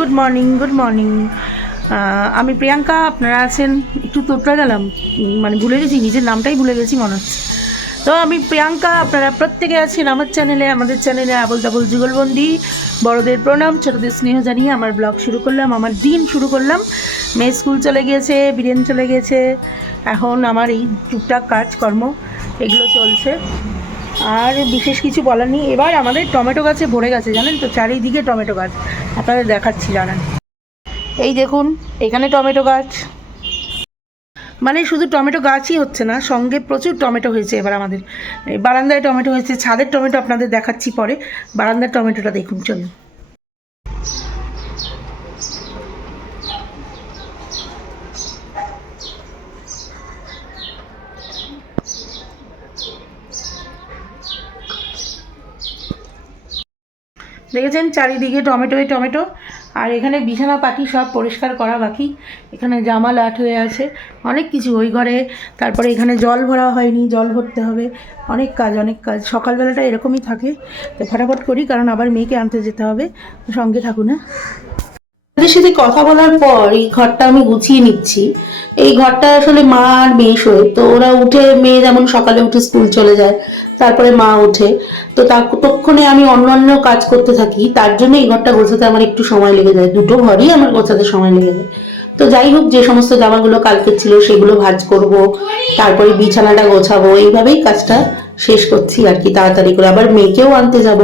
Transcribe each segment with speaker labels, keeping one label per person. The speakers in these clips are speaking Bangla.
Speaker 1: গুড মর্নিং গুড মর্নিং আমি প্রিয়াঙ্কা, আপনারা আছেন? একটু কোপড়া গেলাম? মানে ভুলে গেছি, নিজের নামটাই ভুলে গেছি, মনে হচ্ছে। তো আমি প্রিয়াঙ্কা, আপনারা প্রত্যেকে আছেন আমার চ্যানেলে আমাদের চ্যানেলে আবল তাবল যুগলবন্দি বড়দের প্রণাম, ছোটদের স্নেহ জানিয়ে আমার ব্লগ শুরু করলাম, আমার দিন শুরু করলাম। মেয়ে স্কুল চলে গিয়েছে, বিরিয়ানি চলে গিয়েছে। এখন আমার এই টুকটাক কাজকর্ম, এগুলো চলছে। আর বিশেষ কিছু বলার নেই। এবার আমাদের টমেটো গাছে ভরে গেছে, জানেন তো? চারিদিকে টমেটো গাছ। আপনাদের দেখাচ্ছি, জানেন। এই দেখুন, এখানে টমেটো গাছ। মানে শুধু টমেটো গাছই হচ্ছে না, সঙ্গে প্রচুর টমেটো হয়েছে এবার আমাদের। বারান্দায় টমেটো হয়েছে, ছাদের টমেটো আপনাদের দেখাচ্ছি পরে। বারান্দার টমেটোটা দেখুন, চলুন। দেখেছেন? চারিদিকে টমেটোয় টমেটো। আর এখানে বিছানা পাটি সব পরিষ্কার করা বাকি। এখানে জামা লাট হয়ে আছে। অনেক কিছু ওই ঘরে। তারপরে এখানে জল ভরা হয়নি, জল ভরতে হবে। অনেক কাজ অনেক কাজ। সকালবেলাটা এরকমই থাকে। তো ফটাফট করি, কারণ আবার মেয়েকে আনতে যেতে হবে। সঙ্গে থাকুন হ্যাঁ? আপনাদের সাথে কথা বলার পর এই ঘরটা আমি গুছিয়ে নিচ্ছি। এই ঘরটা আসলে মা আর মেয়ে শোয়, তো ওরা উঠে, মেয়ে যেমন সকালে উঠে স্কুল চলে যায়, তারপরে মা ওঠে। তো ততক্ষণে আমি অন্যান্য কাজ করতে থাকি, তার জন্য এই ঘরটা গোছাতে আমার একটু সময় লেগে যায়। দুটো ঘরই আমার গোছাতে সময় লেগে যায়। তো যাই হোক, যে সমস্ত জামাগুলো কালকে ছিল সেগুলো ভাজ করব, তারপরে বিছানাটা গোছাবো, এইভাবেই কাজটা শেষ করছি আর কি, তাড়াতাড়ি করে। আবার মেয়েকেও আনতে যাব।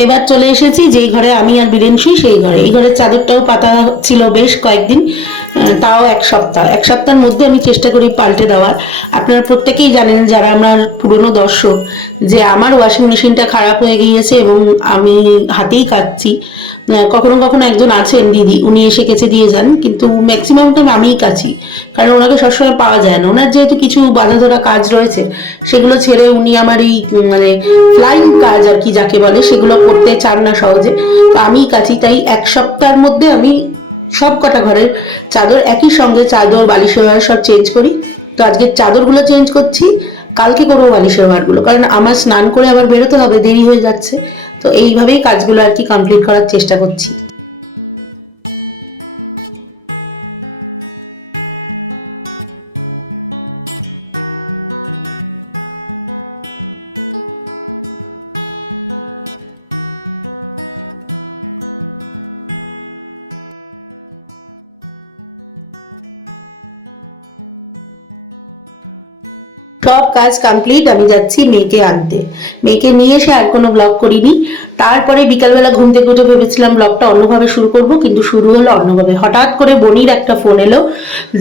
Speaker 1: এবার চলে এসেছি যেই ঘরে আমি আর বীরেন শুই সেই ঘরে। এই ঘরের চাদরটাও পাতা ছিল বেশ কয়েকদিন তাও এক সপ্তাহ। এক সপ্তাহের মধ্যে আমি চেষ্টা করি পাল্টে দেওয়ার। আপনারা প্রত্যেকেই জানেন যারা আমার পুরনো দর্শক যে আমার ওয়াশিং মেশিনটা খারাপ হয়ে গিয়েছে এবং আমি হাতেই আহ, কখনো কখনো একজন আছেন দিদি, উনি এসে কেচে দিয়ে যান, কিন্তু ম্যাক্সিমাম টাইম আমিই কাছি, কারণ ওনাকে সবসময় পাওয়া যায় না। ওনার যেহেতু কিছু বাধা ধরা কাজ রয়েছে, সেগুলো ছেড়ে উনি আমার এই মানে ফ্লাইং কাজ আর কি যাকে বলে, সেগুলো করতে চান না সহজে। তো আমি কাছি, তাই এক সপ্তাহের মধ্যে আমি সব কটা ঘরের চাদর একই সঙ্গে চাদর, বালিশের সব চেঞ্জ করি। তো আজকে চাদরগুলো চেঞ্জ করছি, কালকে করব বালিশের ওয়ারগুলো, কারণ আমার স্নান করে আবার বেরোতে হবে, দেরি হয়ে যাচ্ছে। তো এইভাবেই কাজগুলো আর কি কমপ্লিট করার চেষ্টা করছি।
Speaker 2: সব কাজ কমপ্লিট আমি যাচ্ছি মেয়েকে আনতে। মেয়েকে নিয়ে এসে আর কোনো ব্লগ করিনি। তারপরে বিকালবেলা ঘুম থেকে উঠে ভেবেছিলাম ব্লগটা অন্যভাবে শুরু করব, কিন্তু শুরু হলো অন্যভাবে। হঠাৎ করে বনির একটা ফোন এলো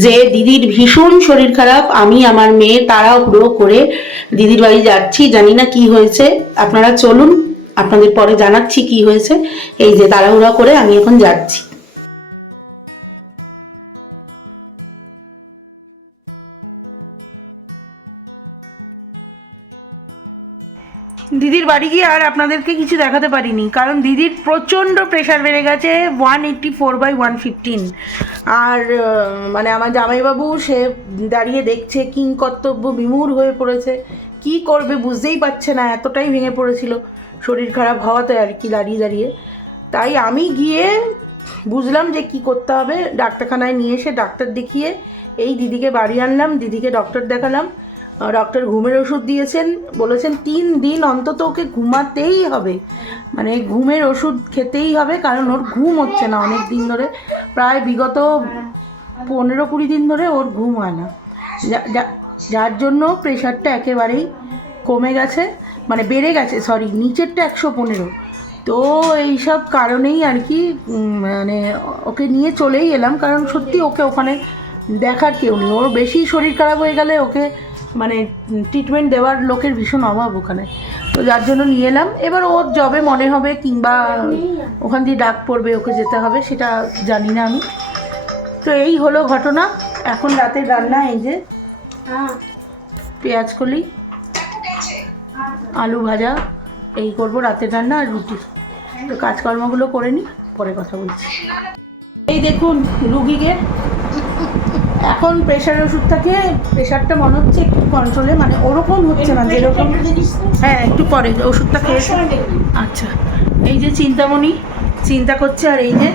Speaker 2: যে, দিদির ভীষণ শরীর খারাপ, আমি আমার মেয়ে তাড়াহুড়ো করে দিদির বাড়ি যাচ্ছি, জানি না কি হয়েছে। আপনারা চলুন, আপনাদের পরে জানাচ্ছি কি হয়েছে। এই যে, তাড়াহুড়া করে আমি এখন যাচ্ছি। বাড়ি গিয়ে আর আপনাদেরকে কিছু দেখাতে পারিনি, কারণ দিদির প্রচণ্ড প্রেশার বেড়ে গেছে one eighty four by one fifteen আর মানে আমার জামাইবাবু, সে দাঁড়িয়ে দেখছে কিং কর্তব্য বিমূর হয়ে পড়েছে। কি করবে বুঝতেই পারছে না, এতটাই ভেঙে পড়েছিল। শরীর খারাপ হওয়াতে আর কি দাঁড়িয়ে দাঁড়িয়ে। তাই আমি গিয়ে বুঝলাম যে কি করতে হবে। ডাক্তারখানায় নিয়ে এসে ডাক্তার দেখিয়ে এই দিদিকে বাড়ি আনলাম, দিদিকে ডক্টর দেখালাম। ডক্টর ঘুমের ওষুধ দিয়েছেন, বলেছেন তিন দিন অন্তত ওকে ঘুমাতেই হবে। মানে ঘুমের ওষুধ খেতেই হবে, কারণ ওর ঘুম হচ্ছে না অনেক দিন ধরে। প্রায় বিগত পনেরো কুড়ি দিন ধরে ওর ঘুম হয় না। যার জন্য প্রেশারটা একেবারেই কমে গেছে মানে বেড়ে গেছে সরি নিচেরটা একশো পনেরো। তো এইসব কারণেই আর কি মানে ওকে নিয়ে চলেই এলাম, কারণ সত্যি ওকে ওখানে দেখার কেউ নেই। ওর বেশি শরীর খারাপ হয়ে গেলে ওকে মানে ট্রিটমেন্ট দেওয়ার লোকের ভীষণ অভাব ওখানে। তো যার জন্য নিয়ে এলাম। এবার ওর জবে মনে হবে কিংবা ওখান দিয়ে ডাক পড়বে, ওকে যেতে হবে, সেটা জানি না আমি। তো এই হলো ঘটনা। এখন রাতের রান্না, এই যে পেঁয়াজ কলি, আলু ভাজা, এই করব রাতের রান্না আর রুটি। তো কাজকর্মগুলো করে নিই পরে কথা বলছি। এই দেখুন, রুগীকে এখন প্রেশার ওষুধটাকে প্রেশারটা মনে হচ্ছে একটু কন্ট্রোলে মানে ওরকম হচ্ছে না যেরকম হ্যাঁ একটু পরে ওষুধটা খেয়ে আচ্ছা। এই যে চিন্তামণি চিন্তা করছে আর এই যে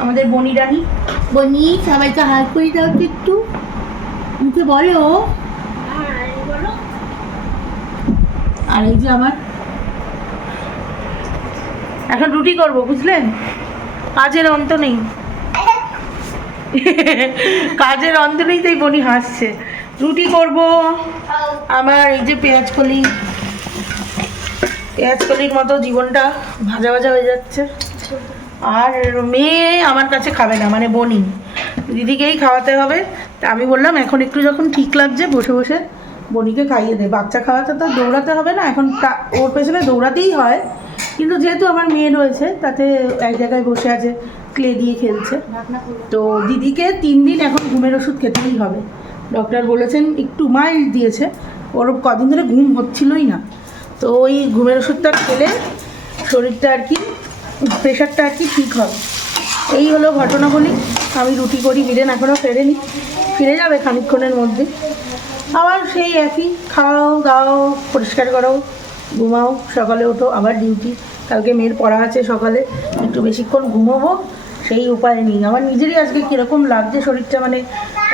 Speaker 2: আমাদের বনি রানী। বনি সবাইকে হাই করে দাও তো একটু। মুখে বলো। আর এই যে আমার এখন রুটি করব বুঝলেন? কাজের অন্ত নেই। কাজের অন্ত নেই তাই বনি হাসছে। রুটি করব, আমার এই যে পেঁয়াজ কলি। পেঁয়াজ কলির মতো জীবনটা ভাজা ভাজা হয়ে যাচ্ছে। আর মেয়ে আমার কাছে খাবে না মানে বনি। দিদিকেই খাওয়াতে হবে। তা আমি বললাম, এখন একটু যখন ঠিক লাগছে, বসে বসে বনিকে খাইয়ে দেয় বাচ্চা খাওয়াতে তো দৌড়াতে হবে না, এখন ওর পেছনে দৌড়াতেই হয়। কিন্তু যেহেতু আমার মেয়ে রয়েছে, তাতে এক জায়গায় বসে আছে। ক্লে দিয়ে খেলছে। তো দিদিকে তিন দিন এখন ঘুমের ওষুধ খেতেই হবে। ডক্টর বলেছেন একটু মাইল্ড দিয়েছে। ওর কদিন ধরে ঘুম হচ্ছিলই না। তো ওই ঘুমের ওষুধটা খেলে শরীরটা আর কি প্রেশারটা আর কি ঠিক হবে। এই হলো ঘটনাগুলি। আমি রুটি করি বিরেন এখনও ফেরেনি। ফিরে যাবে খানিকক্ষণের মধ্যে। আবার সেই একই, খাও, দাও, পরিষ্কার করো, ঘুমাও, সকালে ওঠো, আবার ডিউটি। কালকে মেয়ের পড়া আছে সকালে। একটু বেশিক্ষণ ঘুমোবো সেই উপায় নেই। আমার নিজেরই আজকে কীরকম লাগছে, শরীরটা মানে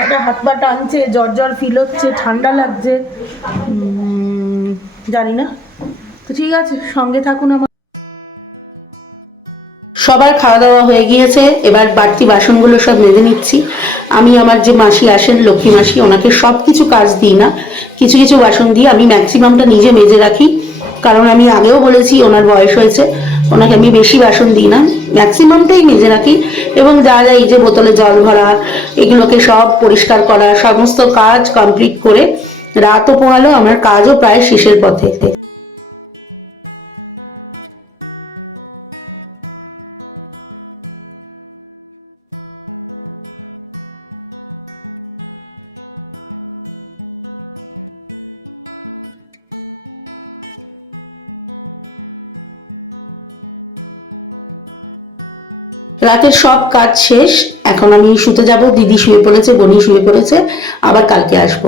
Speaker 2: একটা হাত পা টানছে, জ্বর জ্বর ফিল হচ্ছে, ঠান্ডা লাগছে। জানি না। তো ঠিক আছে, সঙ্গে থাকুন আমার। সবার খাওয়া দাওয়া হয়ে গিয়েছে, এবার বাড়তি বাসনগুলো সব মেজে নিচ্ছি। আমি আমার যে মাসি আসেন, লক্ষ্মী মাসি, ওনাকে সব কিছু কাজ দিই না। কিছু কিছু বাসন দিয়ে আমি ম্যাক্সিমামটা নিজে মেজে রাখি। কারণ আমি আগেও বলেছি ওনার বয়স হয়েছে। ওনাকে আমি বেশি বাসন দিই না। ম্যাক্সিমামটাই নিজে রাখি এবং যা যা এই যে বোতলে জল ভরা, এগুলোকে সব পরিষ্কার করা, সমস্ত কাজ কমপ্লিট করে রাতও পোহালো আমার কাজও প্রায় শেষের পথে। রাতের সব কাজ শেষ। এখন আমি শুতে যাব, দিদি শুয়ে পড়েছে, বনি শুয়ে পড়েছে। আবার কালকে আসব।